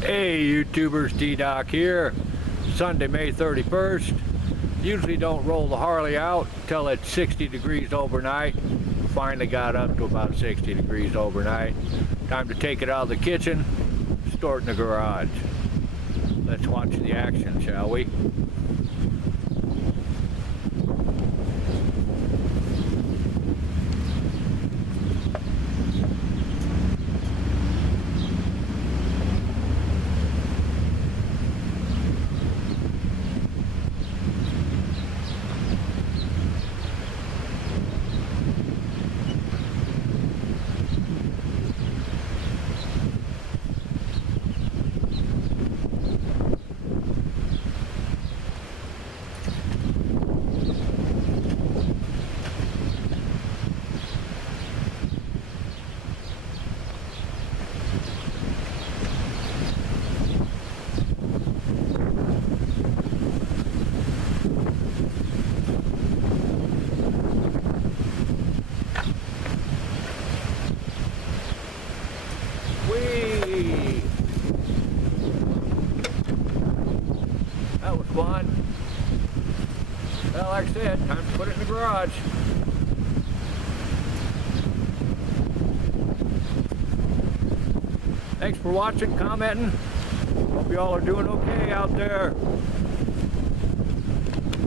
Hey YouTubers, D-Doc here. Sunday, May 31st. Usually don't roll the Harley out until it's 60 degrees overnight. Finally got up to about 60 degrees overnight. Time to take it out of the kitchen, store it in the garage. Let's watch the action, shall we? Whee! That was fun. Well, like I said, time to put it in the garage. Thanks for watching, commenting. Hope you all are doing okay out there.